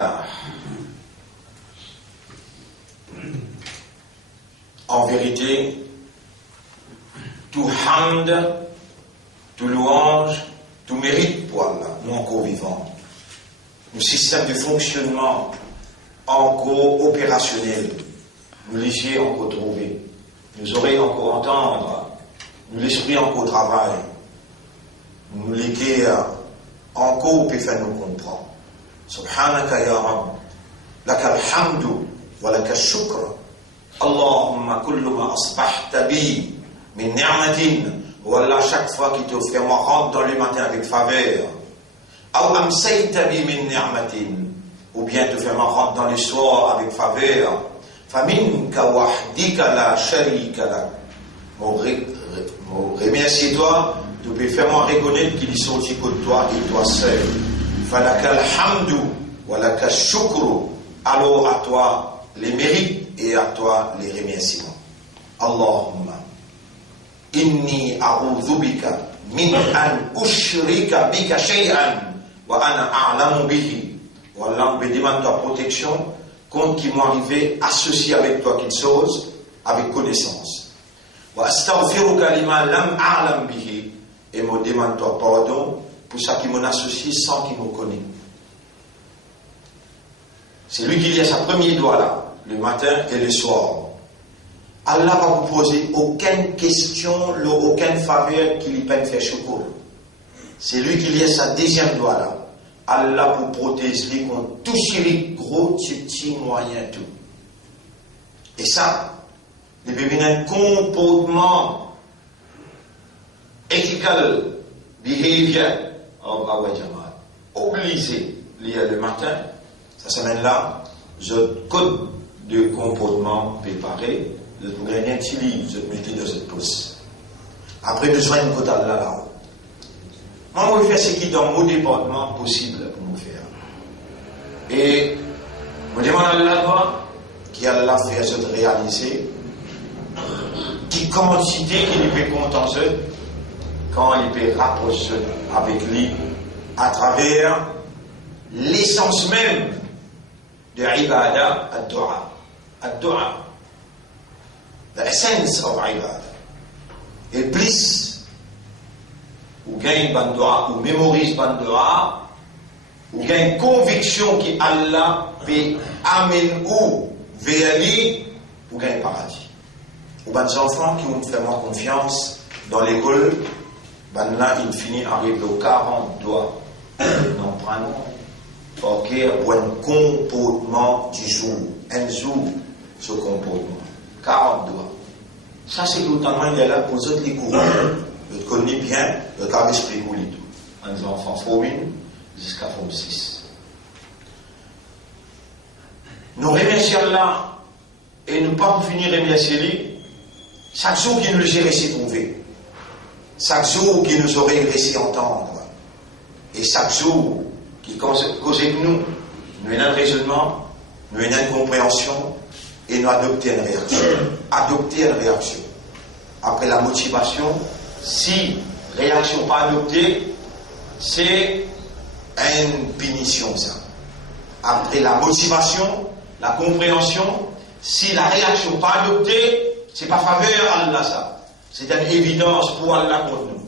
En vérité, tout hamd, tout louange, tout mérite pour Allah, nous encore vivants. Nos systèmes de fonctionnement encore opérationnels, nous les yeux encore trouvés, nous oreilles encore entendre, nous l'esprit encore travail, nous les cœurs encore peut faire nous comprendre. Subhanaka ya Rabb, laka alhamdu wa laka al-shukr. Allahumma kullu ma asbahta bi min ni'matin. Voilà, chaque fois qu'il te fait, moi rentre dans le matin avec faveur. Aw amsayta bi min ni'matin. Ou bien te fait, moi rentre dans le soir avec faveur. Faminka wahdika la sharika lak. Remercie-toi, tu peux faire moi reconnaître qu'il est sorti que toi et toi seul. Falaka alhamdu wa laka shukru. Alors à toi les mérites et à toi les remerciements. Allahumma inni a'udhu bika min an ushrika bika shay'an wa ana a'lamu bihi. Wallah, je demande ta protection contre qui m'ont arrivé associé avec toi quelque chose avec connaissance. Wa astaghfiruka lima lam a'lam bihi. Et me demande toi pardon pour ça qui m'ont associé sans qu'il me connaisse. C'est lui qui lit sa première doigt là, le matin et le soir. Allah va vous poser aucune question, aucune faveur qui lui peut faire chocolat. C'est lui qui lit sa deuxième doigt là. Allah vous protège lui contre tout chirik, gros, petit, moyen, tout. Et ça, il peut venir un comportement ethical, behavior, obligé, lire le matin. Cette semaine-là, je code de comportement préparé, je vous gagnez un petit livre, je mettez dans cette pouce. Après, besoin de côté là-haut. Moi, je vais faire ce qui est dans mon département possible pour nous faire. Et je demande à Allah qui a la fait se réaliser, qui quantité qu'il peut contenter quand il peut rapprocher avec lui à travers l'essence même de ibadah ad-du'a. Ad-du'a. The essence of ibadah. Et plus, ou gagne ban du'a, ou mémorise ban du'a, ou gagne conviction que Allah peut amener ou vers lui, ou gagne paradis. Ou ban enfants qui ont fait moins confiance dans l'école, ban là, il finit arrive aux 40 doigts. Non, prenons. Ok, un comportement du jour. Un jour, ce comportement. 40 doigts. Ça, c'est notamment il est là pour autres les courants. Je connais bien le cas d'esprit coulé tout. Un enfant forme jusqu'à forme 6. Nous remercions Allah et nous pas finir remercier lui. Chaque jour qu'il nous a laissé trouver. Chaque jour qu'il nous aurait laissé entendre. Et chaque jour qui cause que nous avons un raisonnement, nous avons une compréhension et nous adopter une réaction. Adopter une réaction. Après la motivation, si réaction pas adoptée, c'est une punition ça. Après la motivation, la compréhension, si la réaction pas adoptée, c'est pas faveur à Allah ça. C'est une évidence pour Allah contre nous.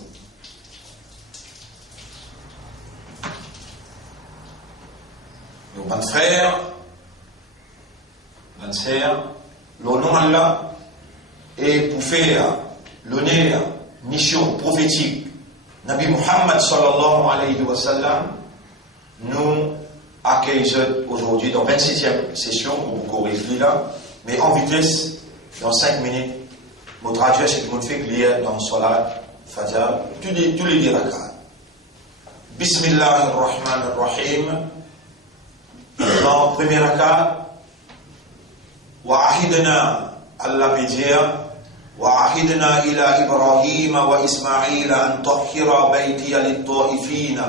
Donc, mon frère, mon sœur, le nom Allah est pour faire l'honneur, mission prophétique. Nabi Muhammad sallallahu alayhi wa sallam nous accueille aujourd'hui dans 26e session, on vous corrige là, mais en vitesse, dans 5 minutes, mon traduire ce que mon fait lire dans Salat, Fajr, tous les dirakas. Bismillahirrahmanirrahim. Dans le premier rakat, وعهدنا Allah peut dire وعهدنا إلى إبراهيم وإسماعيل أن طهر بيتي للطائفين.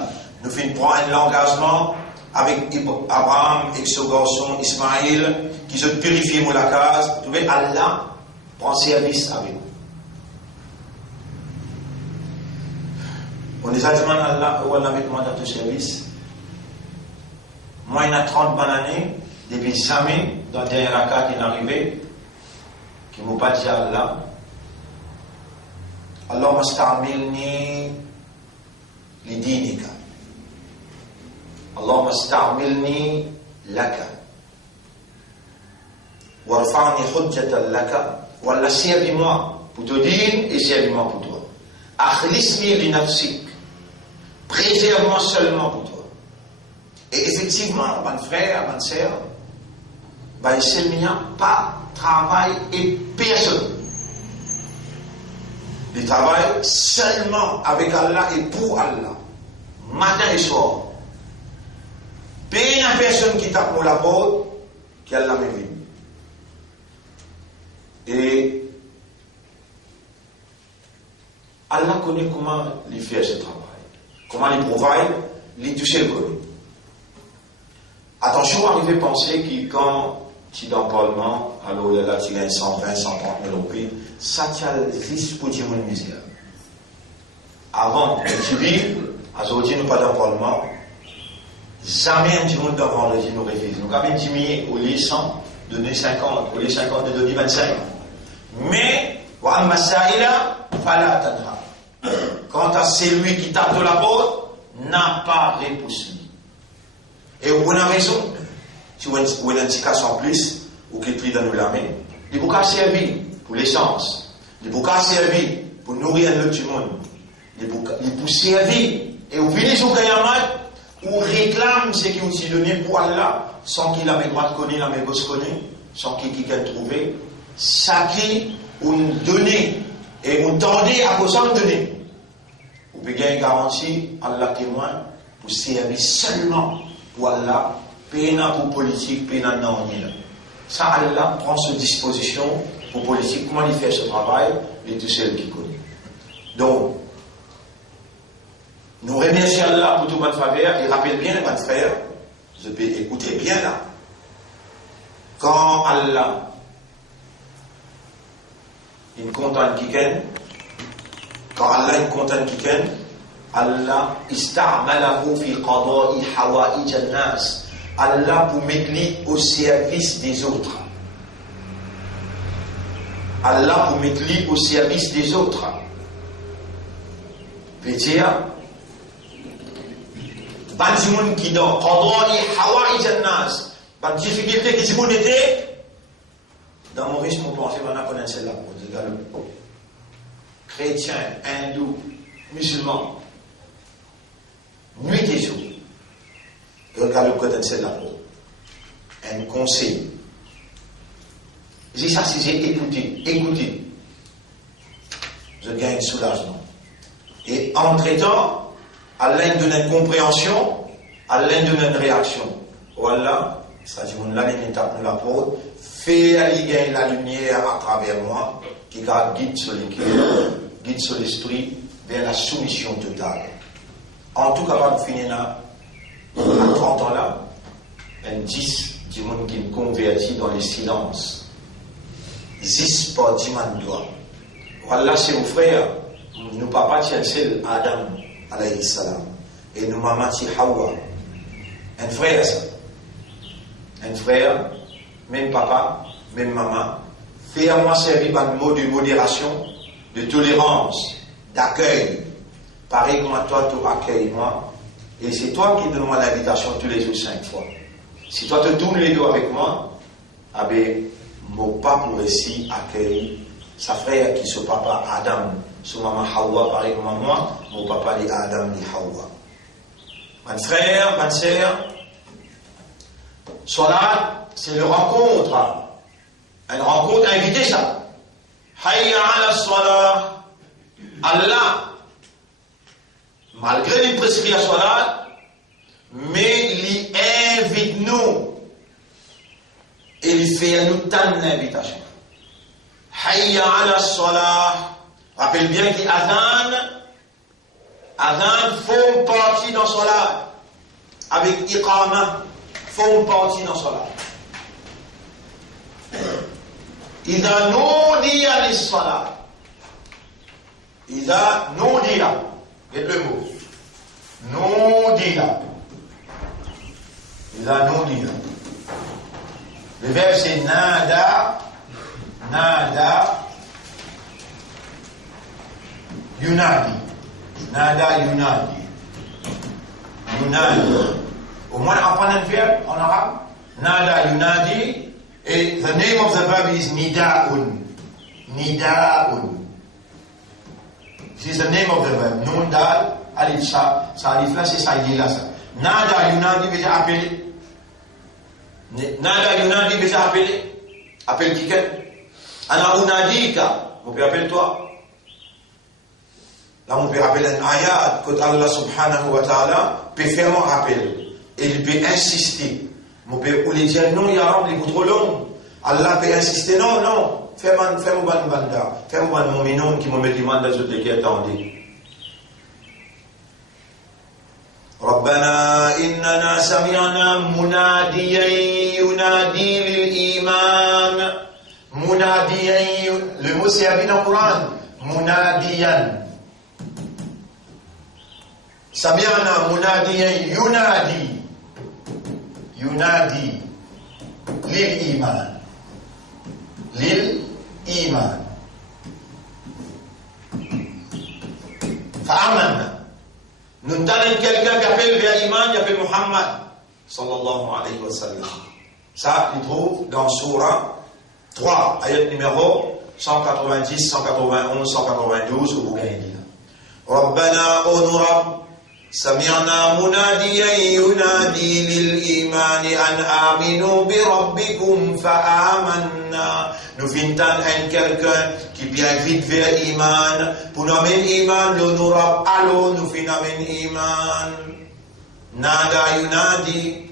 Nous prenons l'engagement avec Abraham et son garçon Ismaïl qui se purifient pour la case. Vous voyez, Allah prend service avec nous. On les a demandé à Allah où Allah met dans ton service. Moi, il y a 30 bonnes années, depuis jamais, dans le dernier rakat qui est arrivé, qui ne m'a pas dit Allah. Allahumma sta'amilni li dinika. Allahumma sta'amilni laka. Warfa'ni hujjatan laka. Wallah, servis-moi pour te dire et servis-moi pour toi. Akhlisni li nafsik. Préserve-moi seulement pour toi. Et effectivement, mon frère, ma sœur, il n'y a pas travail et personne. Il travaille seulement avec Allah et pour Allah. Matin et soir. Pas une personne qui tape pour la porte, qui a la même vie. Et Allah connaît comment il fait ce travail. Comment il provide, il tout seul connaît. Attention, arrivez à penser que quand tu es dans le Parlement, alors là tu gagnes 120, 130 000 roupies, ça tient juste pour dire une misère. Avant, tu vis, aujourd'hui nous pas dans le Parlement, jamais un monde dans vendredi nous révise. Nous avons diminué au lieu 100, donner 50, au lieu 50 de donner 25. Mais, wa amma sa'ila, fala tanha. Quant à celui qui tape de la porte, n'a pas repoussé. Et on a raison. Si vous avez un petit cas en plus, ou qu'il prie dans nous la main, il faut servir pour l'essence. Il faut servir pour nourrir l'autre monde. Il faut servir. Et vous venez sur Kayamat, ou réclame ce qui vous est donné pour Allah, sans qu'il ait droit de connaître, la gauche connaît, sans qu'il ait trouvé, ça qui vous donné, et vous tendez à vous en donner. Vous pouvez gagner garantie, Allah témoin, pour servir seulement pour Allah, pénal pour politique, pénal non rien. Ça, Allah prend ses dispositions pour politique. Comment il fait ce travail? Il est tout seul qui connaît. Donc, nous remercions Allah pour tout votre faveur et rappelle bien, votre frère, je peux écouter bien là. Quand Allah, il contente quelqu'un, quand Allah est content quelqu'un, Allah ista'malahu fi qada'i hawa'ij an-nas. Allah pour mettre lui au service des autres. Allah pour mettre lui au service des autres. Veut dire, ban monde qui dans qada'i hawa'ij an-nas, ban difficulté qui monde était dans Maurice mon pensée on a connaît celle-là pour dire chrétien, hindou, musulman, nuit et jour. Regardez le côté de celle-là. Un conseil. J'ai ça, si j'ai écouté, je gagne soulagement. Et entre-temps, Allah donne une compréhension, Allah donne une réaction. Voilà, ça dit, on l'a une étape de la porte, fait aller la lumière à travers moi, qui guide sur l'équilibre, guide sur l'esprit, vers la soumission totale. En tout cas, on finit là, à 30 ans là, un 10 du monde qui me convertit dans les silences. 10 pas du monde doit. Voilà, c'est mon frère, nous papa tiens seul Adam, alayhi salam, et nous maman ti Hawa. Un frère, ça. Un frère, même papa, même maman, fait à moi servir par le mot de modération, de tolérance, d'accueil. Pareil comme toi, tu accueilles moi. Et c'est toi qui donnes-moi l'invitation tous les jours 5 fois. Si toi te tournes les dos avec moi, ah ben, mon papa pour ici accueille sa frère qui est son papa Adam, son maman Hawa, pareil comme moi, mon papa est Adam et Hawa. Mon frère, ma sœur, Salat, c'est une rencontre. Une rencontre invitée, ça. Hayya ala salat. Allah, malgré les prescrits à salat, mais il invite nous. Et il fait à nous tant d'invitations. Hayya ala salat. Rappelle bien qu'il Adhan font partie dans salat. Avec Iqama, font partie dans salat. إذا نودي للصلاة إذا نودي قل le mot نودي إذا نودي. Le verbe c'est nada, nada, yunadi. Nada yunadi. Yunadi. Au moins on prend un verbe en arabe. Nada yunadi. Et the name of the verb is nida'un. Nida'un. This is the name of the verb. Nun dal, alif sa. Ça alif là, c'est ça, il est là ça. Nada yunadi veut dire appeler. Nada yunadi veut dire appeler. Appelle quelqu'un. Ana unadika. Mon père appelle toi. Là, mon père appelle un ayat que Allah subhanahu wa ta'ala peut faire un rappel. Et il peut insister. Mon père ou les dire non, il y a un trop long. Allah peut insister. Non, non. Fais-moi ban banda. Fais-moi ban mominon qui me met du mandat sur le qui attendait. ربنا إننا سمعنا مناديا ينادي للإيمان مناديا le mot c'est habillé dans le Coran مناديا سمعنا مناديا ينادي للإيمان فآمنا. Nous avons quelqu'un qui appelle vers l'Iman, qui appelle Muhammad, sallallahu alayhi wa sallam. Ça, il trouve dans Surah 3, ayat numéro 190, 191, 192, au Bougaïdi. Rabbana onurab, sami'na munadiyan yunadi lil-iman an aminu bi rabbikum fa-amanna. Nous finissons un quelqu'un qui vient vite vers l'iman. Pour nous amener l'iman, l'honorable, allons nous finissons l'iman. Nada yunadi.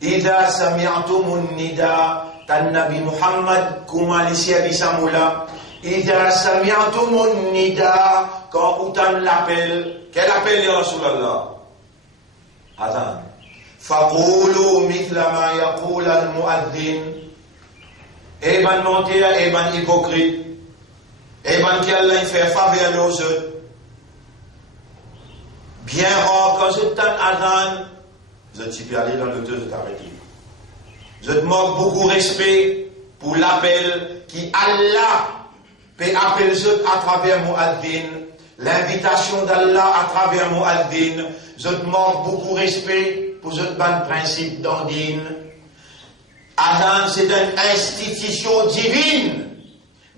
Ida sami'atumun nida. Tan Nabi Muhammad, kuma l'isia bisamula. Ida sami'atumun nida. Quand Outan l'appelle, quel appel ya Rasulallah? Attends. Faqulu mithla ma yaqul al-mu'addin. Et ben mentir, et ben hypocrite, et ben qui Allah fait faveur aux autres. Bien rare, quand je t'en adhan, je te suis allé dans le deux, je t'arrête. Je te manque beaucoup de respect pour l'appel qui Allah peut appeler les autres à travers Mu'addin, l'invitation d'Allah à travers Mu'addin. Je te manque beaucoup de respect pour ce bon principe d'Andine. Adhan, c'est une institution divine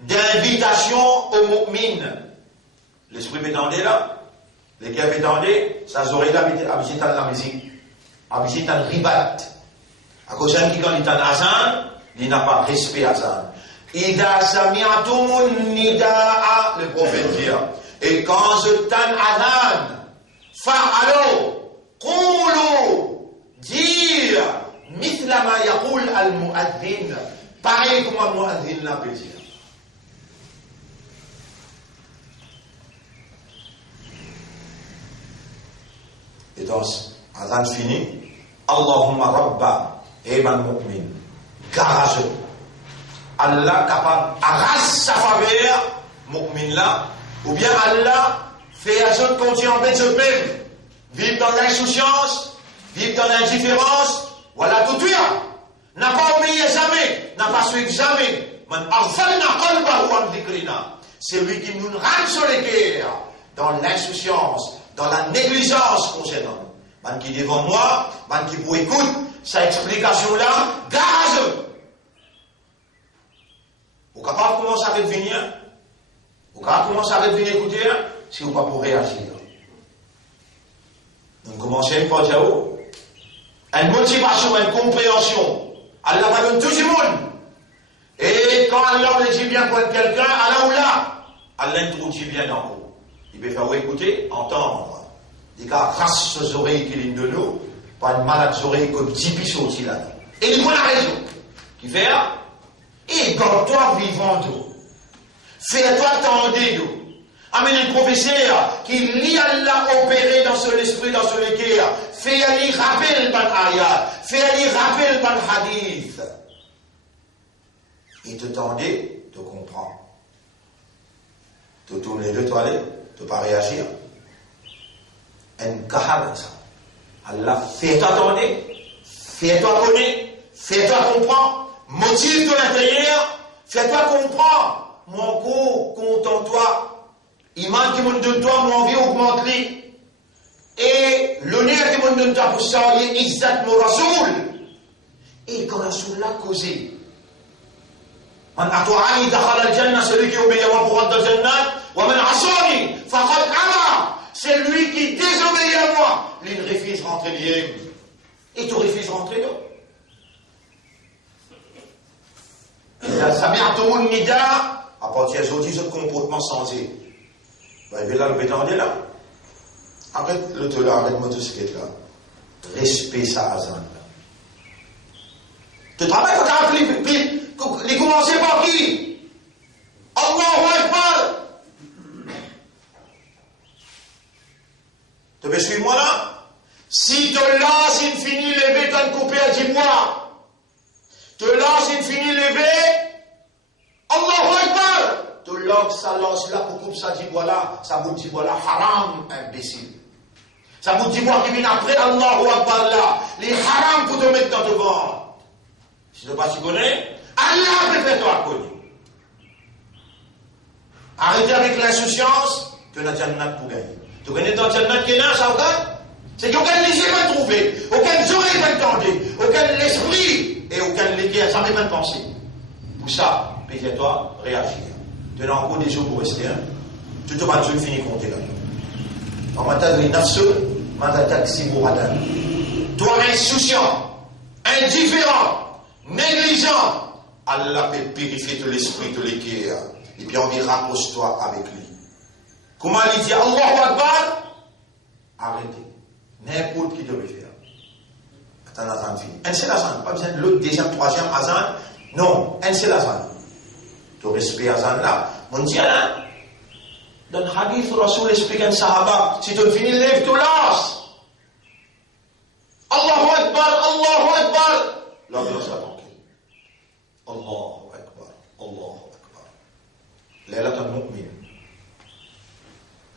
d'invitation aux mu'mines. L'esprit m'étendait là, les cœurs m'étendaient, ça aurait l'habitude à la musique, habitude à ribat. À cause d'un qui quand il est en azan, il n'a pas respect azan. Ida sami'atumun nida'a, le prophète dit. Et quand je t'en adhan, fa'alo, qulu, dire, mithla ma yaqul al-mu'addin, pareil comme al-mu'addin l'a peut dire. Et donc, azan fini, Allahumma rabba, eman mu'min, garage. Allah capable arrache sa faveur, mu'min là, ou bien Allah fait à ceux qui en bête de peine, vivre dans l'insouciance, vivre dans l'indifférence, voilà tout tuer. N'a pas oublié jamais, n'a pas suivi jamais. C'est lui qui nous rend sur les guerres, dans l'insouciance, dans la négligence concernant. Man qui devant moi, man qui vous écoute, sa explication-là, gage. Vous capable de commencer à revenir, vous capable de commencer à revenir écouter, si vous pas pour réagir. Donc commencez par dire, une motivation, une compréhension. Allah va donner tout le monde. Et quand Allah le dit bien pour quelqu'un, Allah ou là, Allah introduit bien dans vous. Il peut faire écouter, entendre. Il y a race aux oreilles qui lignent de nous, pas une malade oreilles comme 10 bisous aussi là. Et il voit la raison. Qui fait, et garde-toi vivant d'eau. Fais-toi tendre d'eau. Amène un professeur qui lit Allah opérer dans son esprit, dans son équerre. Fais-lui rappeler par ayat. Fais-lui rappeler par hadith. Il te tendait, te comprend. Te tourner de toi aller, te pas réagir. Un kahar ça. Allah, fais-toi attendre, fais-toi connaître, fais-toi comprendre, motive ton intérieur, fais-toi comprendre. Mon corps, contente-toi. Iman qui me donne toi, mon envie augmente-les. Et l'honneur qui me donne toi pour ça, il est Izzat mon Rasoul. Et quand Rasoul l'a causé, Man atu'ani dakhala al-jannah, celui qui obéit à moi pour rentrer dans le Jannah, wa man asani faqad aba, c'est lui qui désobéit à moi, il refuse rentrer l'IM. Et tu refuses rentrer là. إذا سمعتم النداء, à partir d'aujourd'hui, ce comportement changé. Il va là le pétardé là. Arrête l'auto là, arrête motocyclette là. Respect ça azan là. Tu travailles quand tu as appelé. Les commencer par qui? Allahu Akbar. Tu veux suivre moi là? Si te lâches, il finit lever, tu as coupé à 10 mois. Te lâches, il finit lever. Allahu Akbar. Te lâches, ça lâche là pour couper ça 10 mois là. Ça vous dit voilà, haram, imbécile. Ça vous dit moi qui vient après Allahu Akbar là. Les haram pour te mettre dans le ventre. Si tu ne sais pas si tu connais, Allah peut faire toi connu. Arrêtez avec l'insouciance que la Jannat pour gagner. Tu connais dans Jannat qui est là, ça regarde? C'est qu'aucun léger va trouver, aucun oreille va entendre, aucun l'esprit et aucun légué n'a jamais même pensé. Pour ça, payez-toi, réagir. Tu as encore des jours pour rester. Hein? Tu te vas finir compter là. En matière de nafsu, toi insouciant, indifférent, négligent, Allah peut purifier tout l'esprit, tout l'équerre. Et puis on dit rapproche-toi avec lui. Comment il dit Allahu Akbar? Arrêtez. N'importe qui devait faire. Attends, azan fini. Un seul azan. Pas besoin de l'autre, deuxième, troisième azan. Non, un seul azan. Tu respectes azan là. Mon Dieu là. Dans le hadith, Rasoul explique à un sahaba. Si tu finis, lève, tu lâches. Allahu Akbar, Allahu Akbar. La place va tranquille. Allahu Akbar, Allahu Akbar. Léla, tu es un mu'min.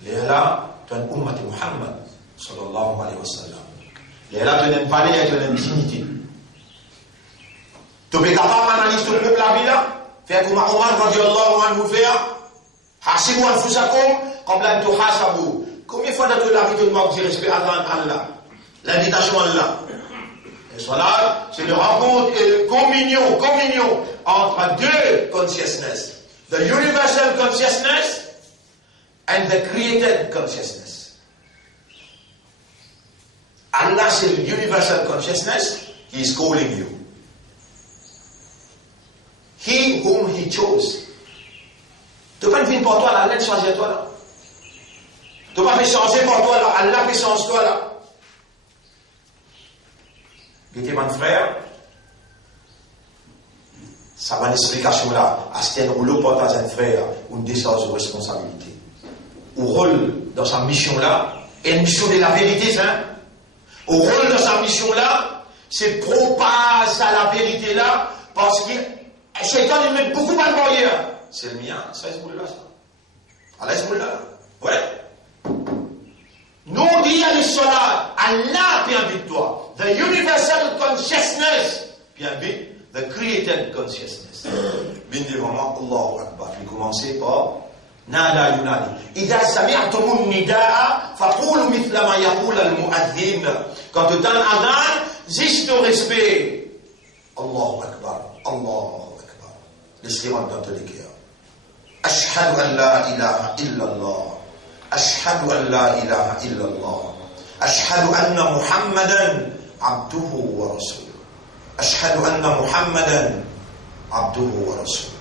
Léla, tu es un ummati Muhammad. Sallallahu alayhi wa sallam. Léla, tu es une valeur, tu es une dignité. Tu peux capable d'analyser ton peuple la vie là. Faire comme Omar radiallahu anhu faire. Hasibu anfusakum qabla an tuhasabu. Combien de fois dans la vie de moi que j'ai respecté Allah? L'invitation à Allah. Et cela, c'est le rencontre et le communion entre deux consciousness. The universal consciousness and the created consciousness. Allah, c'est le universal consciousness. He is calling you. He whom he chose. Tu ne peux pas venir pour toi, là, Allah choisit toi là. Tu ne peux pas faire changer pour toi là, Allah fait changer toi là. Était mon frère, ça va une explication là, à ce qu'il y portage un frère, une décharge de responsabilité. Au rôle dans sa mission là, et une mission de la vérité, ça. Au rôle dans sa mission là, c'est propager à la vérité là, parce que Shaitan il met beaucoup de barrières. C'est le mien, ça est là, ça. Allah est là. Ouais. Nous on dit à l'Islam, Allah vient avec toi. The universal consciousness vient avec the created consciousness. Bien devant moi, Allahu Akbar. Je vais commencer par Nada Yunadi. إذا سمعتم النداء فقولوا مثل ما يقول المؤذن. Quand tu donnes adhan, juste au respect. Allahu Akbar, Allahu Akbar. Laisse-les rentrer dans les cœurs. أشهد أن لا إله إلا الله. أشهد أن لا إله إلا الله. أشهد أن محمدا عبده ورسوله. أشهد أن محمدا عبده ورسوله.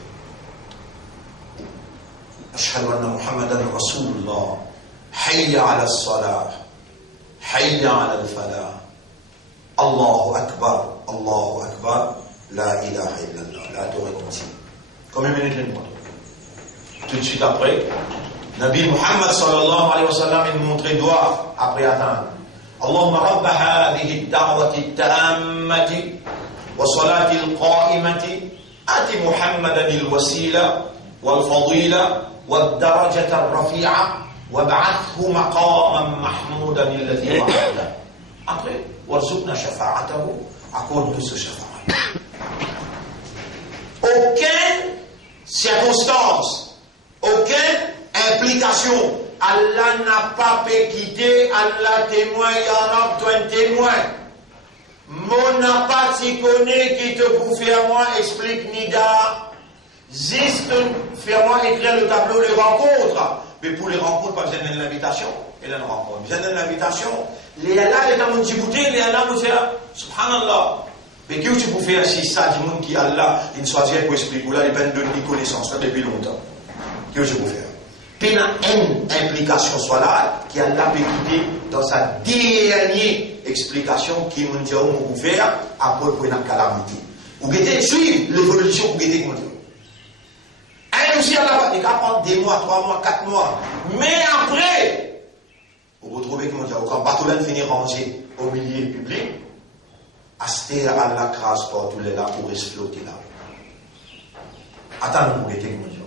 أشهد أن محمدا رسول الله. حي على الصلاة. حي على الفلاح. الله أكبر. الله أكبر. لا إله إلا الله. لا تغير. Combien de minutes les mots? Tout de suite après, Nabi Muhammad sallallahu alayhi wa sallam il montrait doigt après attendre. اللهم رب هذه الدعوة التامة وصلاة القائمة آت محمدا الوسيلة والفضيلة والدرجة الرفيعة وابعثه مقاما محمودا الذي وعده. Après, warzuqna shafa'atahu, accorde-nous ce shafa'a. Aucune circonstance, aucune implication. Allah n'a pas pu quitter, Allah témoin, ya Rab, toi un témoin. Mon n'a pas si connaît qui te pour faire moi, explique Nida. Juste faire-moi écrire le tableau des rencontres. Mais pour les rencontres, pas besoin d'une invitation. Et là, une rencontre. Besoin d'une invitation. Les Allah, les gens Djibouti, les Allah, vous dire, subhanallah. Mais qui tu peux faire si ça, du monde qui Allah, il soit pour expliquer, là, il peine de donner connaissance, là, depuis longtemps. Qui tu peux faire? Puis, il y a une implication soit là, qui Allah peut quitter dans sa dernière explication, qui nous dit, on peut faire, après, pour une calamité. Vous pouvez suivre l'évolution, vous pouvez comment dire. Un aussi, Allah, il va prendre 2 mois, 3 mois, 4 mois. Mais après, vous retrouvez, comment dire, quand bateau là finit rangé au milieu public, Asté Allah crase par tous les là pour rester flotter là. Attends, vous mettez comment dire.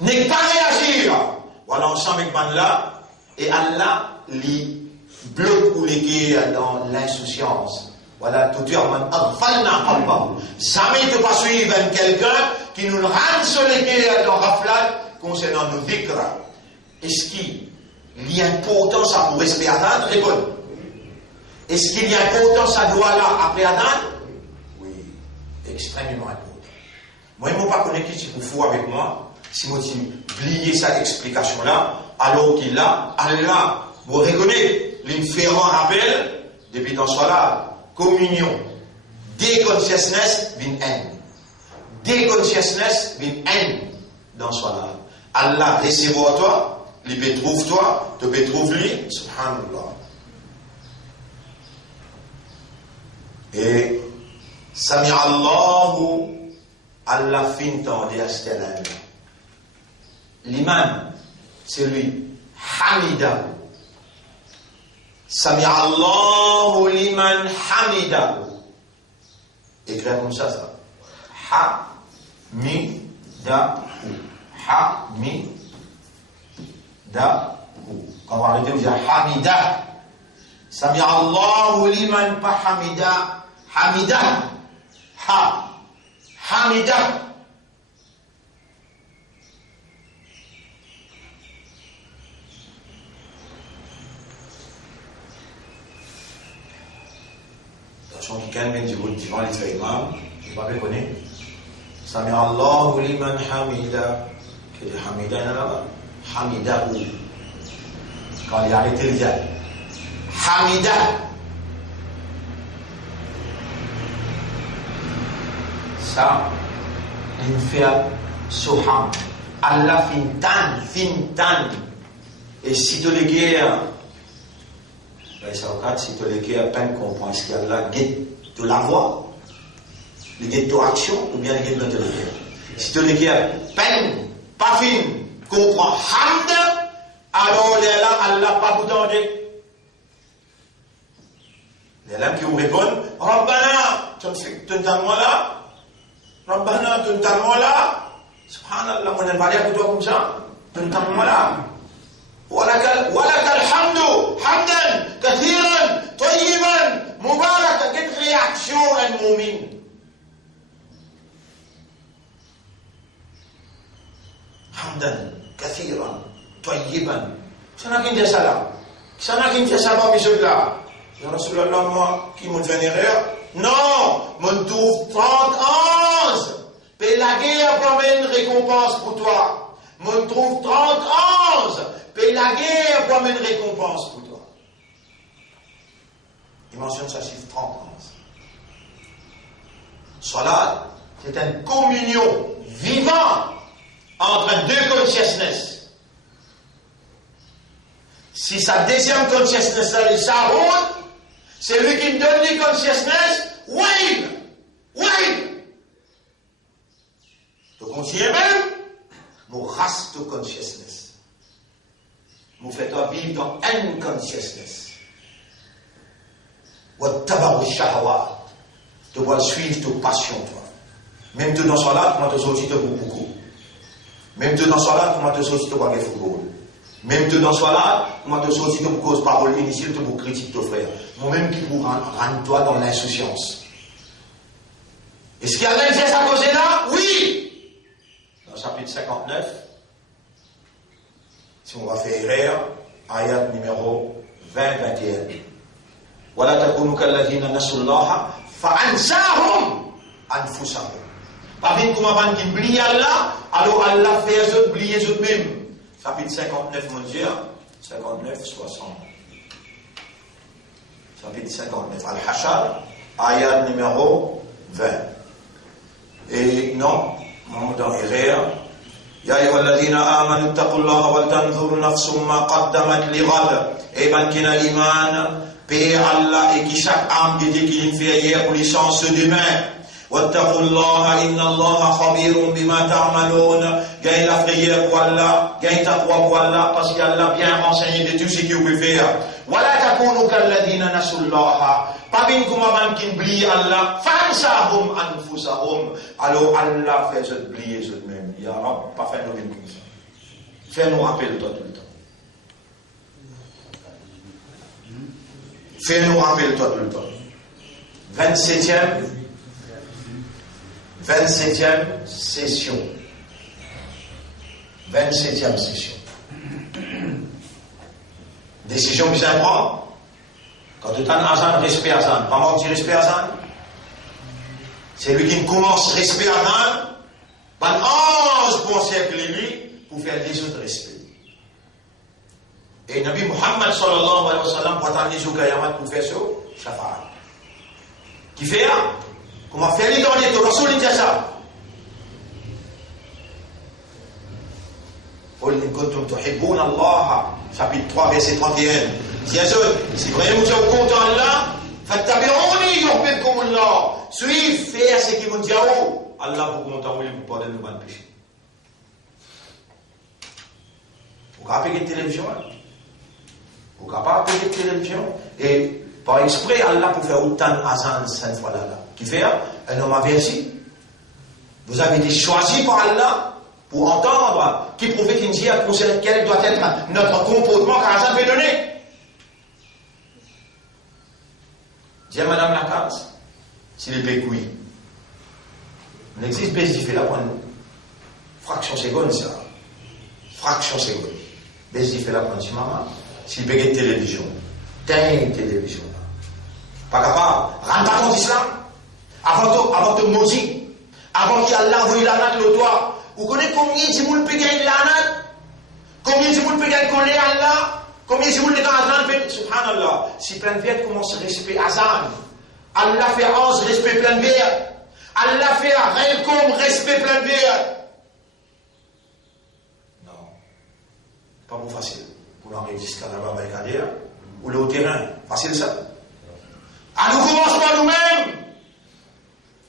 N'est pas réagir. Voilà, ensemble avec man là, et Allah les bloque ou les guerres dans l'insouciance. Voilà, tout est en mode jamais de pas suivre quelqu'un qui nous rend sur les guerres dans Raflat concernant nos dhikra. Est-ce qu'il y a importance à pour respect à répondre? Est-ce qu'il y a importance à doigt là après Adam? Oui, extrêmement important. Moi, je ne pas connaître qui est fou avec moi. Si moi, oublié cette explication-là, alors qu'il a, Allah, vous reconnaissez l'inférent rappel, depuis dans ce là, communion, déconsciousness, vient haine. Déconsciousness, vient haine dans ce là. Allah, recevoir toi, il peut trouver toi, tu peux trouver lui, subhanallah. Et Sami Allahu Allah fintan de Astelan. L'imam, c'est lui. Hamida. Sami Allahu liman hamida. Écrit comme ça. Ha-mi-da-hu. Ha-mi-da-hu. Quand on arrête de dire Hamida. Sami Allahu liman pa hamida. Hamida. Ha. Hamida. Attention, quelqu'un vient du devant les faits imam, je ne vais pas connaître. Sami Allahu liman hamida. Quel est hamida là-bas? Hamidahu. Quand il a arrêté le diable. Hamida. Ça, il fait soham. Allah fintan. Et si tu les guerres, ça regarde si tu les guerres, peine comprend ce qu'il y a là, tu la vois, les guerres de action ou bien les guerres de guerre. Si tu les guerres, peine, pas fin, comprend hamd, alors là, Allah pas vous donner. Les gens qui vous répondent, Rabbana, tu entends moi là? Rabbana, tu entends moi là? Subhanallah, on n'a pas l'air de toi comme ça. Tu entends moi là? ولك الحمد حمدا كثيرا طيبا مباركا. Quelle réaction un mu'min? حمدا كثيرا طيبا. Sana kin dia salam. Sana kin dia salam bismillah. Ya Rasulullah, moi qui me vénère. Non, mon trouve 30 ans. Et la guerre promet une récompense pour toi. Mon trouve 30 ans. Et la guerre promet une récompense pour toi. Il mentionne sa chiffre 30 ans. Salat, c'est une communion vivante entre deux consciousness. Si sa deuxième consciousness est Sahoud, c'est lui qui donne les consciousness, oui. Tu considères même, mon race de consciousness. Vous faites vivre dans une consciousness. Tu dois suivre ta passion, toi. Même tu dans ce là, tu vas te sortir de beaucoup. Même tu dans ce là, tu vas te sortir de football. Même te dans soit là, moi te sorti de cause parole initiale, te pour critique ton frère. Moi-même qui pour rendre toi dans l'insouciance. Est-ce qu'il y a même fait sa cause là? Oui! Dans le chapitre 59, si on va faire erreur, ayat numéro 20-21. Voilà takunu kalladhina nasullaha fa'ansahum anfusahum. Pas bien comme avant qui oublie Allah, alors Allah fait eux oublier eux-mêmes. Chapitre 59, mon Dieu, 59, 60. Chapitre 59, Al-Hashar, ayat numéro 20. Et non, mon dans erreur. Ya ayyuhalladhina amanu ittaqullaha wal tanzur nafsum ma qaddamat lighad. Et ben qui n'a l'iman, paix Allah et qui chaque âme qui dit qu'il fait hier pour les chances de demain. Wattaqullaha inna Allaha khabirun bima ta'malun. Gagne la prière pour Allah, gagne ta foi pour Allah, parce qu'Allah a bien renseigné de tout ce qu'il peut faire. Wala takunu kalladhina nasullaha. Pas bien comme avant qui oublie Allah, fansahum anfusahum. Alors Allah fait se oublier eux-mêmes. Ya Rab, pas faire nous comme ça. Fais-nous rappeler toi tout le temps. Fais-nous rappeler toi tout le temps. 27e session. 27e session. Décision que ça prend. Quand tu as un azan, respect azan. Comment tu respect azan? C'est lui qui commence respect azan. Pendant 11 siècles pour faire des autres respects. Et Nabi Muhammad sallallahu alayhi wa sallam pour attendre les Qiyamah pour faire ça, shafa'a. Qui fait là? Comment faire les derniers tours? Rasoul dit ça. قل إن كنتم تحبون الله chapitre 3 verset 31. Si vraiment vous êtes content d'Allah, fattabi'uni yuhbibkum Allah. Suivez, faire ce qui me dit Allah vous contenter vous pardonner nos péchés. Vous pouvez payer la télévision. Vous pouvez pas payer la télévision et par exprès Allah pour faire autant d'azan cette fois là. Qui fait un homme averti. Vous avez été choisi par Allah pour entendre qui prouve qu'une dia concerne quel doit être notre comportement qu'Azan peut donner. Dis à Madame Lacasse, s'il est pécoui, il existe pas si fait la prendre fraction seconde ça. Fraction seconde. Mais si fait la prendre si maman, s'il paye une télévision, t'as une télévision. Pas capable, rends pas compte d'islam. Avant de maudire, avant qu'Allah voie la natte le toit. Vous connaissez combien de gens qui payent la natte? Combien de gens qui payent coller Allah? Combien de gens qui payent subhanallah. Si plein de vie commence à respecter Azan, Allah fait 11 respect plein de vie. Allah fait rien comme respect plein de vie. Non. Pas bon facile. Pour en résister à la barricade ou le terrain. Facile ça. À nous commence par nous-mêmes.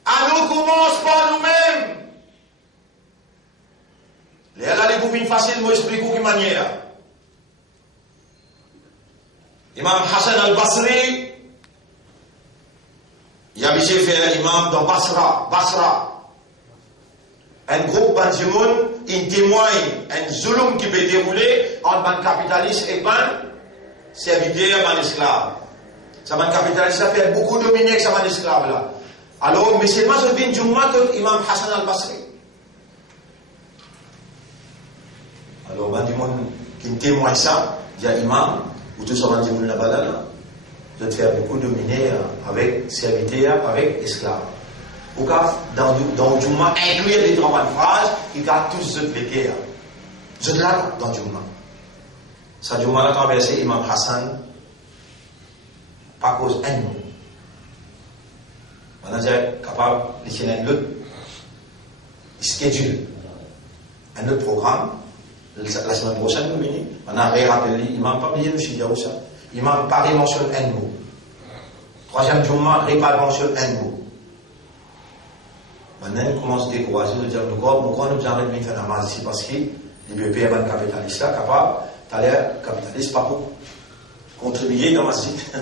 À nous commence par nous-mêmes. Les bouffines faciles, moi explique de quelle manière. Imam Hassan al-Basri, il a habitué faire l'imam dans Basra. Un groupe bandimoun, il témoigne un zulum qui peut dérouler entre un capitaliste et un serviteur, un esclave. Ça un capitaliste a fait beaucoup dominer avec ça un esclave là. Alors, mais c'est pas ce bin Jumma que Imam Hassan al-Basri. Alors, ben, du monde qui témoigne ça, il y a Imam, ou tout ça, on dit, vous n'avez pas là. Vous êtes fait beaucoup dominer avec serviteurs, avec esclaves. Ou quand, dans le Jumma, inclure les trois phrases, il garde tous ceux qui étaient là. Vous êtes là, dans le Jumma. Ça, Jumma, là, traversé Imam Hassan, par cause d'un mot. Maintenant, j'ai capable de faire un autre schedule, un autre programme. La semaine prochaine, nous venons. On a rappelé, il m'a pas bien le ça. Il m'a pas mentionné un mot. Troisième jour, il m'a pas mentionné un mot. Maintenant, on commence à décourager, de dire, pourquoi nous avons mis un amas ici parce que les BP avant le capitaliste là, capable, t'as l'air capitaliste pas pour contribuer dans ma site.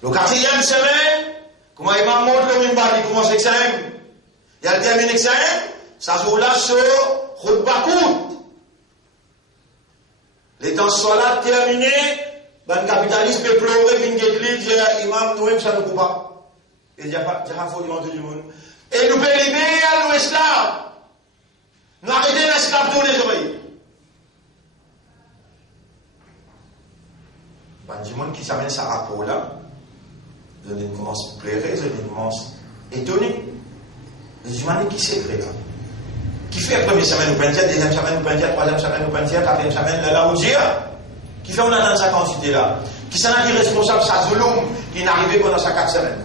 Le 4e semaine, comment il m'a montré le mimbar, il commence l'examen. Il a terminé l'examen, ça joue là sur Khutba Kout. Les temps sont là, terminés, le capitaliste peut pleurer, venir l'église, dire, imam, nous-mêmes, ça ne coupe pas. Et il n'y a pas de tout le monde. Et nous pouvons libérer à nos esclaves. Nous arrêtons l'esclave tous les oreilles. Il y a des gens qui s'amènent ce rapport-là. Je commence à pleurer, je commence à étonner. Je dis, qui c'est vrai là? Qui fait la première semaine au Pentia, deuxième semaine au Pentia, troisième semaine au Pentia, quatrième semaine là où Dieu? Qui fait on attend sa quantité là? Qui s'en a dit responsable, sa Zouloum, qui n'est arrivé pendant sa 4 semaines?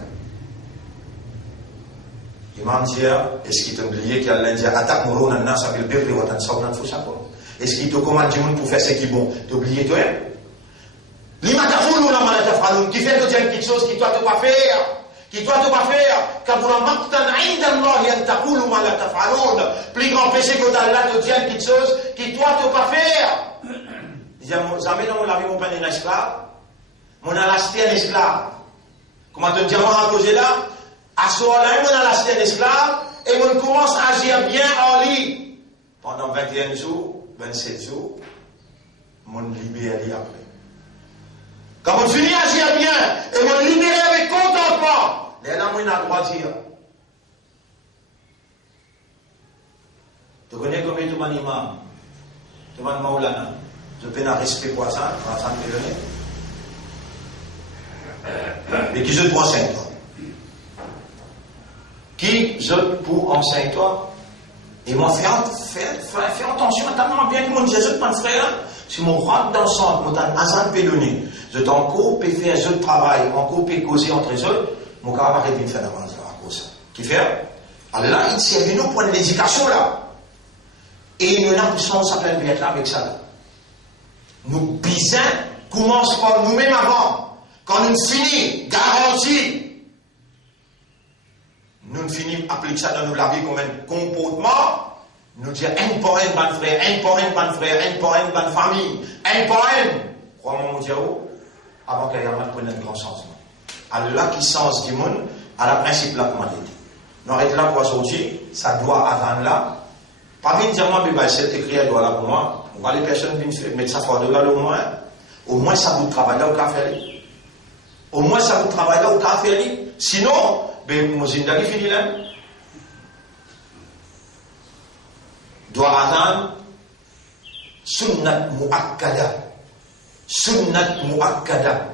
Imam dit, est-ce qu'il t'a oublié qu'il y a lundi, attaque mon rôle, ça fait le birri, ou attends, ça, on a fou ça quoi? Est-ce qu'il te commande du monde pour faire ce qui est bon? T'as oublié toi? L'imatafoulou, la malatafraloun, qui fait de dire quelque chose qui doit te pas faire? Qui doit te pas faire? Kabura maktan indallahi an taqulu ma la taf'alun. Plus grand péché que d'Allah te dire quelque chose qui doit te pas faire. Jamais dans la vie mon père est un esclave. Mon a acheté un esclave. Comment te dire moi à cause là? À ce moment-là, mon a acheté un esclave et on commence à agir bien en lit. Pendant 21 jours, 27 jours, mon libère après. Quand on finit à agir bien et on libère avec contentement. Les gens ont le droit de dire. Tu connais combien tu m'as dit, imam? Tu m'as dit, Maulana. Je peux un respect pour ça, pour ça me donner. Mais qui je pour enseigne toi? Qui je pour enseigne toi? Et moi, fais attention, tellement bien que mon Dieu, je te prends frère. Si mon rentre dans le centre, mon azan peut donner. Je t'en coupe et faire un jeu de travail, en coupe et causer entre les autres. Mon gars va arrêter de faire la manche à cause. Qui fait? Alors là, il s'est nous pour l'éducation là. Et nous avons ça plein de là avec ça là. Nous bisons commence par nous-mêmes avant. Quand nous finissons, garantie. Nous finissons appliquer ça dans la vie comme un comportement. Nous disons un pour un bon frère, un pour un bon frère, un pour un bonne famille, un pour un. Crois-moi mon Dieu, avant qu'il y ait un grand changement. Alors là, qui sens du monde, à la principe là, comme on dit. Nous arrêtons là pour aujourd'hui, ça doit avant là. Pas vite dire moi, mais c'est écrit à doigt là pour moi. On va les personnes mettre ça fort de là au moins. Au moins, ça vous travaille là au café. Au moins, ça vous travaille là au café. Sinon, ben, mon zindagi fini là. Doit attendre sunnat muakkada. Sunnat muakkada.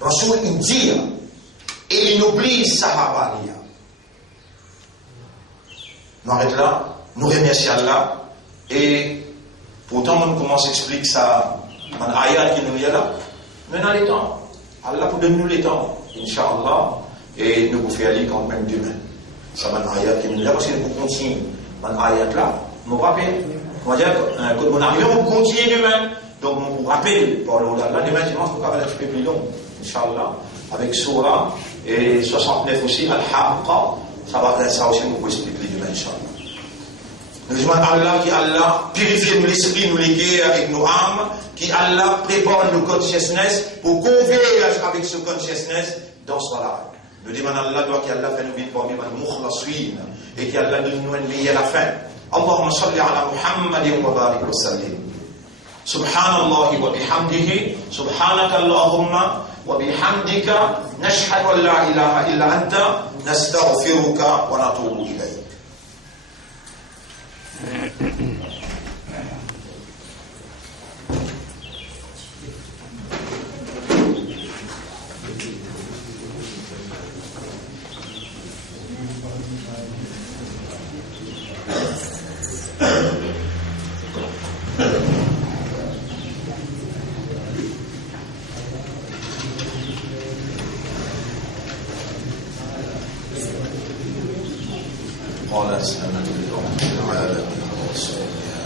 Rasul India. Et il oublie Sahaba. Nous arrêtons là, nous remercions Allah. Et pourtant, on commence à expliquer ça dans l'ayat qui nous y est là. Nous avons les temps. Allah pour donner nous les temps, Inch'Allah. Et nous pouvons faire aller quand même demain. Ça va dans l'ayat qui nous y est là, parce que nous continuons dans l'ayat là. Nous rappelons. On va dire, quand on arrive, on continue demain. Donc, on vous rappelle, pour là, demain dimanche, nous avons un petit peu plus long, Inch'Allah. Avec Surah et 69 aussi, Al-Haqqa, ça aussi nous pouvons expliquer demain, Inch'Allah. Nous disons Allah, qui Allah purifie l'esprit, nous léguer avec nos âmes, qui Allah prépare nos consciousness pour converger avec ce consciousness dans ce live. Nous demandons à Allah, qui Allah fait nous vivre parmi les mukhlaswin et qui Allah donne nous une meilleure fin. Allahumma salli ala Muhammadin wa barik wa sallim. Subhanallah wa bihamdihi, subhanaka Allahumma. وبحمدك نشهد أن لا إله إلا أنت نستغفرك ونتوب إليك. قال أسلمت لرب العالمين ورسولها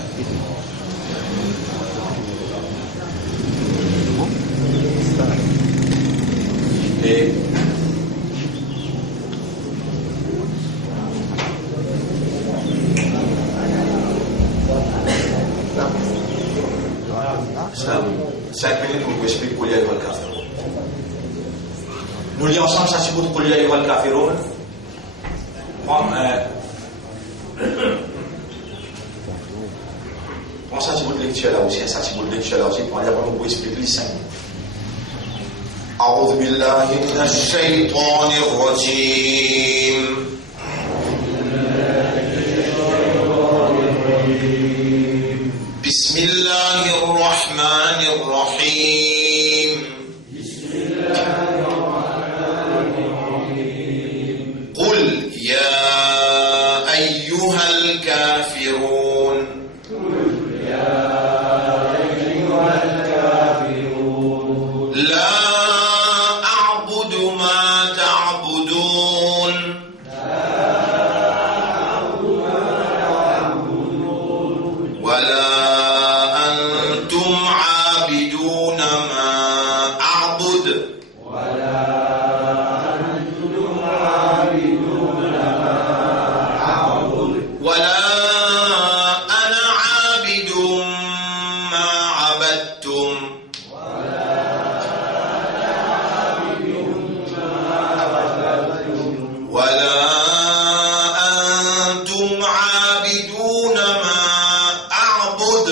Cinq minutes pour vous expliquer Qul ya ayyuhal kafirun. Nous lisons ensemble ça sur Qul ya ayyuhal kafirun. Prends ça, tu veux de lecture là aussi, ça, tu veux de lecture là aussi, pour aller avant pour expliquer les 5 minutes. أعوذ بالله من الشيطان الرجيم بسم الله الرحمن الرحيم قل يا أيها الكافرون لا أعبد ما تعبدون ولا أنتم عابدون ما أعبد ولا أنا عابد ما عبدتم ولا أنتم عابدون ما أعبد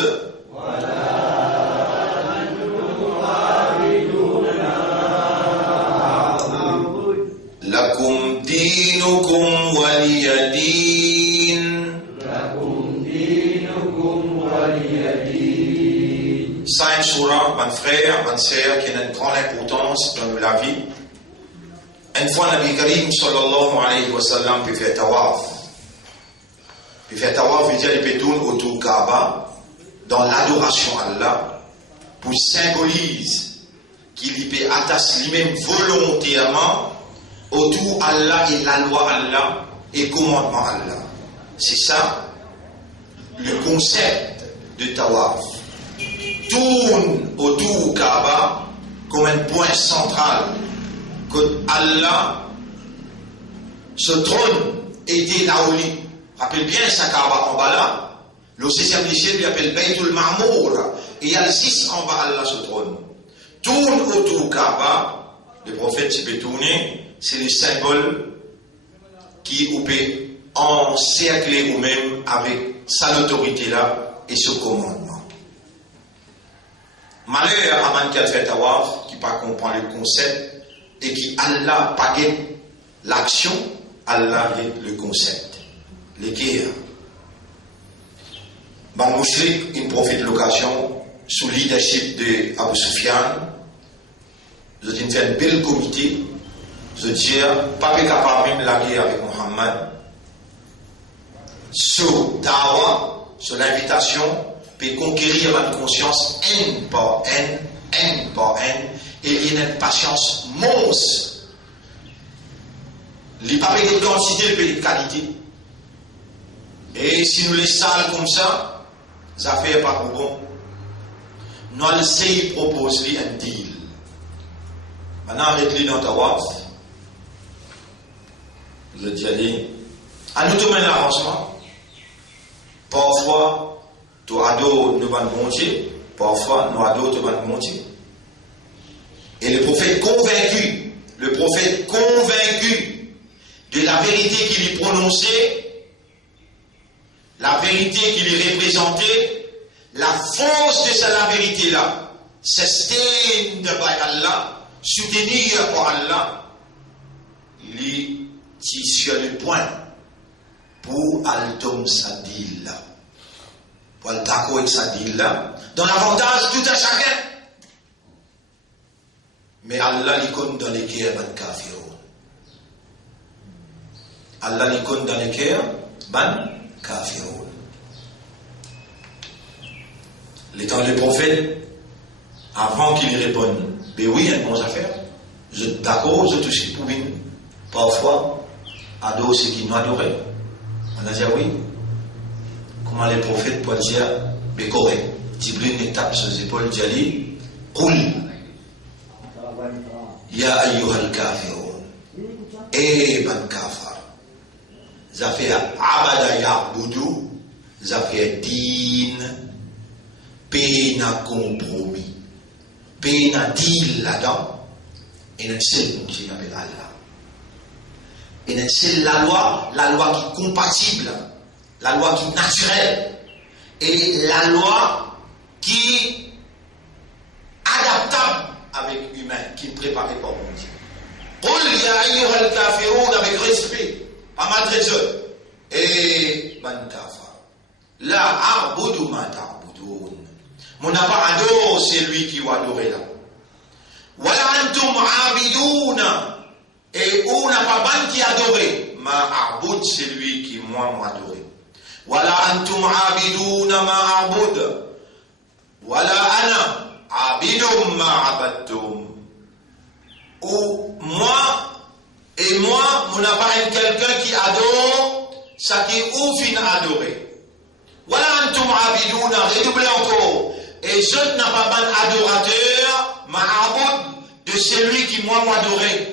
لكم دينكم ولي دين 5 surahs, mon frère, ma sœur, qui ont une grande importance dans la vie. Une fois, Nabi Karim sallallahu alayhi wa sallam peut faire tawaf. Puis faire tawaf veut dire il peut tourner autour de Kaaba dans l'adoration à Allah pour symboliser qu'il peut attacher lui-même volontairement autour Allah et la loi Allah et commandement Allah. C'est ça le concept de tawaf. Tourne autour du Kaaba comme un point central que Allah se trône et dit là où il rappelle bien sa Kaaba en bas là, le 6e du ciel lui appelle Baytul Ma'mour et il y a le 6 en bas Allah se trône. Tourne autour du Kaaba, le prophète s'y peut tourner, c'est le symbole qui peut encercler ou même avec sa autorité là et ce commandement. Malheur à man qui a fait tawaf, qui pas comprend le concept et qui Allah pas l'action, Allah est le concept. L'équerre. Ban Mouchlik, il profite de l'occasion, sous le leadership de Abu Sufyan, je dis fait un bel comité, je dis pas capable même la guerre avec Mohammed, sur Dawa, sur l'invitation, peut conquérir une conscience haine par haine, et il y a une patience monstre. Il n'y a pas de quantité, il pays de qualité. Et si nous les salles comme ça, ça fait pas pour bon. Nous allons essayer de proposer un deal. Maintenant, avec lui dans ta waf, je dis allez, à nous donner l'avancement. Parfois, tu ado nous va monter, parfois nous ado te va monter. Et le prophète convaincu de la vérité qu'il y prononçait, la vérité qu'il y représentait, la force de la vérité là, sustained by Allah, soutenir par Allah, il est sur le point pour Altom Sadil là. Pour le d'accord avec Sadil là, dans l'avantage tout à chacun. Mais Allah l'icône dans les cœurs ban kafirun. Allah l'icône dans les cœurs ban kafirun. L'étant le prophète, avant qu'il réponde, ben oui, il y a une bonne affaire. Je d'accord, je touche pour une. Parfois, ado c'est qui nous adorait. On a dit oui. Comment les prophètes peuvent dire, ben correct. Jibril ne tape sur les épaules, dit, Qul. Ya ayyuhal kafirun. Ban kafar. Ça fait abada ya'budu. Ça fait din. Pena compromis. Pena deal là-dedans. Et une seule qui s'appelle Allah. Et une seule la loi qui est compatible. La loi qui est naturelle. et la loi qui est adaptable avec l'humain, qui est préparé par mon Dieu. Qul ya ayyuhal kafirun, avec respect, pas malgré eux. Et man kafar. La a'budu ma ta'budun. Mon n'a pas adoré celui qui va adorer là. Wala antum abiduna. Et on n'a pas ban qui adoré. Ma a'bud, celui qui moi m'adoré. Wala antum abiduna ma a'bud. Wala ana abidum ma abadtum. Ou moi, et moi, on n'a pas quelqu'un qui adore, ça qui est ou fin adoré. Voilà antum abiduna, redoublez encore. Et je n'ai pas ban adorateur, ma'abud, de celui qui moi m'adorait.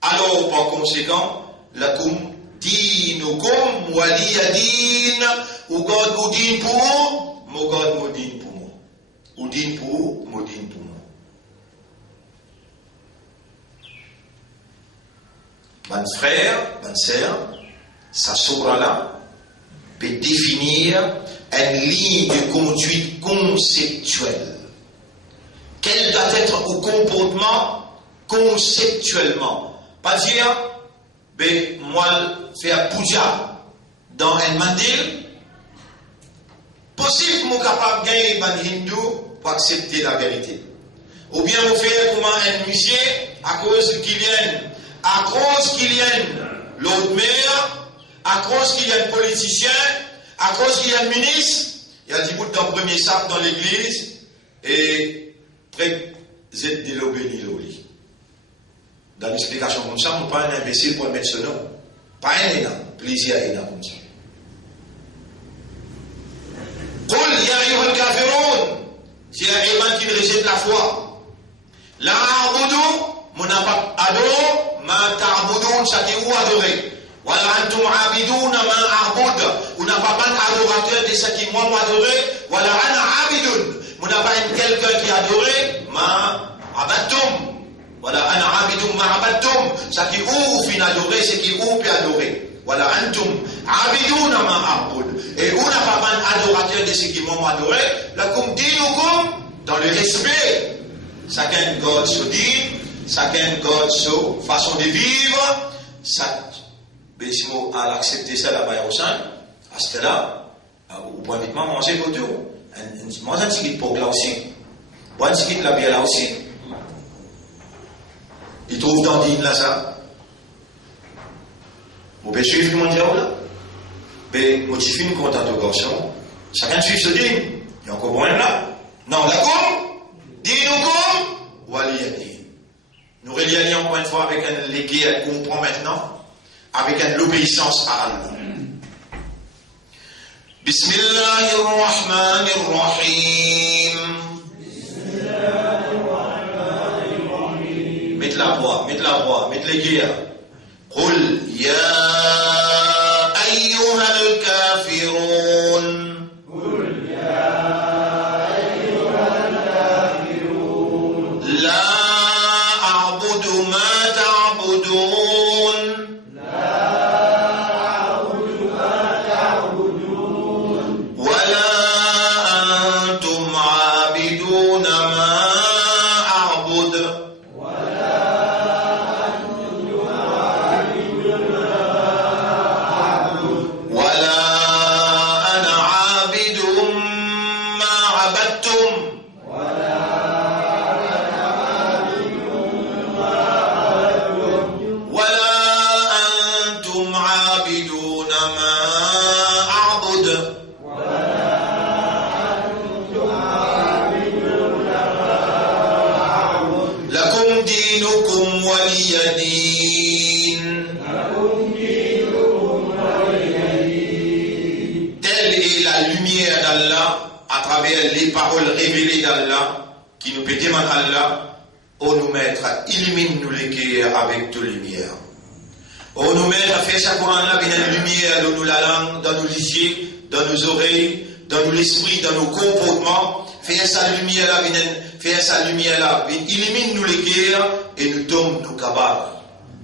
Alors, par conséquent, lakum dinukum waliyadin, ou God ou din pour, mon God mon din pour moi. Ou din pour, mon din pour moi. Mon frère, mon sœur, ça saura là, peut définir une ligne de conduite conceptuelle. Quel doit être au comportement conceptuellement? Pas dire, ben, moi, faire puja dans un mandil. Possible, moi, capable de gagner un hindou pour accepter la vérité. Ou bien, vous faire comme un musicien à cause qu'il y a l'autre maire, à cause qu'il y a un politicien, à cause qu'il y a un ministre. Il y a 10 bouts dans le premier sac dans l'église et près de l'obéni l'oli. Dans l'explication comme ça, on n'est pas un imbécile pour mettre ce nom. Pas un énorme, plaisir énorme comme ça. Qul ya ayyuhal kafirun, c'est un éman qui rejette la foi. La a'budu, mon ado, ma ta'budun, ça qui est où adoré. Wala antum abiduna ma a'bud, on n'a pas un adorateur de ce qui moi m'adoré. Wala ana abidun, on n'a pas quelqu'un qui adoré, ma abadtum. Voilà, ana abidum ma abadtum, ça qui ou fin adoré, c'est qui ou peut adorer. Voilà, antum abiduna ma a'bud. Et on n'a pas un adorateur de ce qui m'ont adoré. Lakum dinukum, dans le respect. Chacun God so din, chacun God so façon de vivre. Ça, Bessimo a accepté ça là-bas au sein. À ce là, au point de vue, manger votre eau. Manger un petit peu là aussi. Boire un petit peu de la bière là aussi. Il trouve dans l'île là ça. Vous pouvez suivre le monde là. Mais moi je suis une contente de garçon. Chacun suit ce dîme. Il y a encore bon là. Non, la com, dinukum, waliyadin. Nous relions encore une fois avec un légué qu'on comprend maintenant, avec l'obéissance à Allah. Bismillahirrahmanirrahim. Mettez la voix, mettez les guerres. Qul ya ayyuhal kafirun. Qul ya ayyuhal kafirun. La a'budu ma ta'budun. La a'budu ma ta'budun. Wa la antum 'abiduna ma a'budu. Les paroles révélées d'Allah, qui nous peut demander Allah, on nous mettre, illumine-nous les cœurs avec toute lumière. On nous met à faire chaque Coran-là, bien une lumière dans la langue, dans nos yeux, dans nos oreilles, dans nos esprits, dans nos comportements. Fais sa lumière-là, fais sa lumière-là, illumine-nous les cœurs et nous tombe nos cabanes.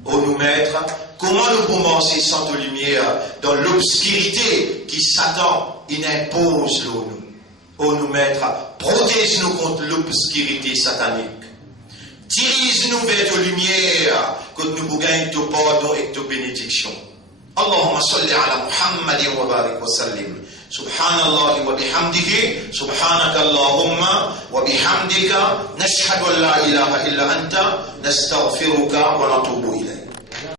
On nous mettre, comment nous commencer sans ta lumière dans l'obscurité qui s'attend il impose nous. Oh nous maître, protège-nous contre l'obscurité satanique. Dirige-nous vers ta lumière, que nous pouvons gagner ton pardon et ta bénédiction. Allahumma salli ala Muhammadin wa barik wa sallim. Subhanallah wa bihamdihi, subhanaka Allahumma wa bihamdika, nashhadu an la ilaha illa anta, nastaghfiruka wa natubu ilayk.